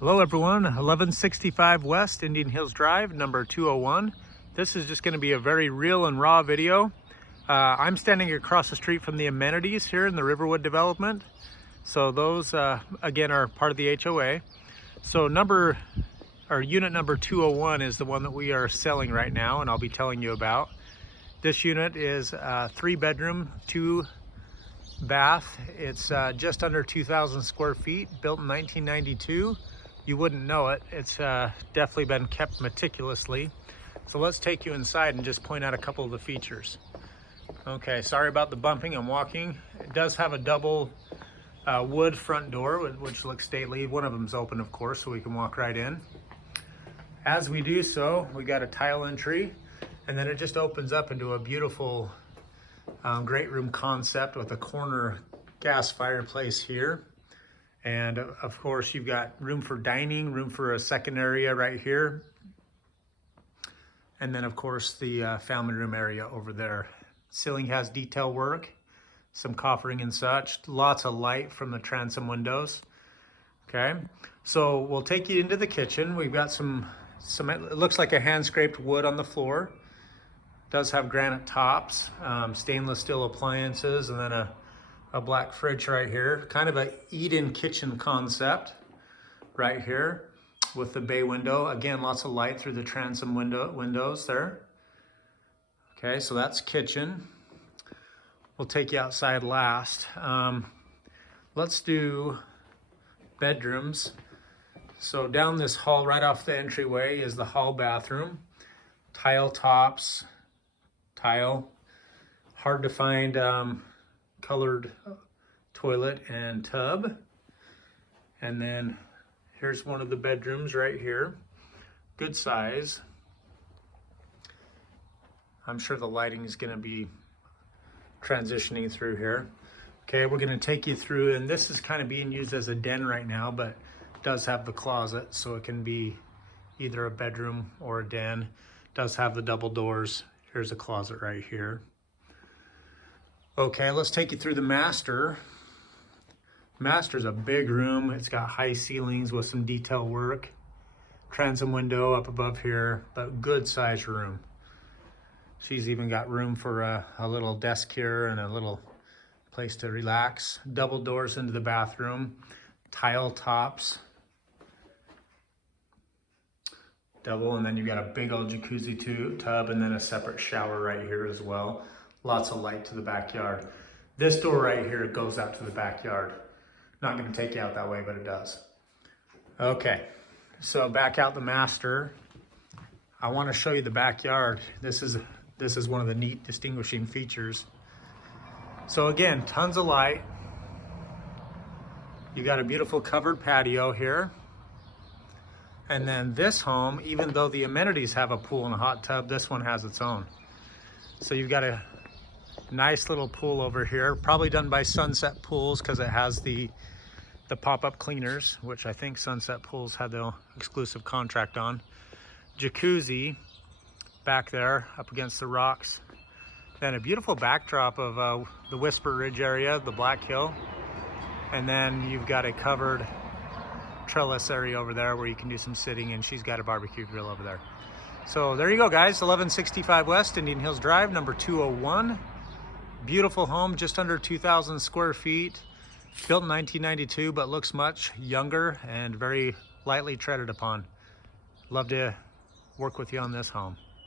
Hello everyone, 1165 West Indian Hills Drive, number 201. This is just going to be a very real and raw video. I'm standing across the street from the amenities here in the Riverwood development. So those, again, are part of the HOA. So unit number 201 is the one that we are selling right now, and I'll be telling you about. This unit is a 3-bedroom, 2-bath. It's just under 2,000 square feet, built in 1992. You wouldn't know it. It's definitely been kept meticulously. So let's take you inside and just point out a couple of the features. Okay, sorry about the bumping. I'm walking. It does have a double wood front door, which looks stately. One of them's open, of course, so we can walk right in. As we do so, we got a tile entry, and then it just opens up into a beautiful great room concept with a corner gas fireplace here. And of course, you've got room for dining, room for a second area right here. And then of course, the family room area over there. Ceiling has detail work, some coffering and such, lots of light from the transom windows. Okay, so we'll take you into the kitchen. We've got some it looks like a hand scraped wood on the floor. It does have granite tops, stainless steel appliances, and then a black fridge right here. Kind of a eat-in kitchen concept right here with the bay window. Again, lots of light through the transom windows there. Okay, so that's kitchen. We'll take you outside last. Let's do bedrooms. So down this hall, right off the entryway, is the hall bathroom. Tile tops, tile. Hard to find colored toilet and tub. And then here's one of the bedrooms right here. Good size. I'm sure the lighting is going to be transitioning through here. Okay, we're going to take you through, and this is kind of being used as a den right now, but it does have the closet, so it can be either a bedroom or a den. It does have the double doors. Here's a closet right here. Okay, let's take you through the master. Master's a big room. It's got high ceilings with some detail work. Transom window up above here, but good size room. She's even got room for a little desk here and a little place to relax. Double doors into the bathroom. Tile tops. Double, and then you've got a big old jacuzzi tub, and then a separate shower right here as well. Lots of light to the backyard. This door right here goes out to the backyard. Not going to take you out that way, but it does. Okay, so back out the master. I want to show you the backyard. This is one of the neat distinguishing features. So again, tons of light. You got a beautiful covered patio here. And then this home, even though the amenities have a pool and a hot tub, this one has its own. So you've got a nice little pool over here, probably done by Sunset Pools because it has the pop-up cleaners, which I think Sunset Pools had the exclusive contract on. Jacuzzi back there up against the rocks. Then a beautiful backdrop of the Whisper Ridge area, the Black Hill. And then you've got a covered trellis area over there where you can do some sitting, and she's got a barbecue grill over there. So there you go, guys. 1165 West Indian Hills Drive, number 201. Beautiful home, just under 2,000 square feet. Built in 1992, but looks much younger and very lightly treaded upon. Love to work with you on this home.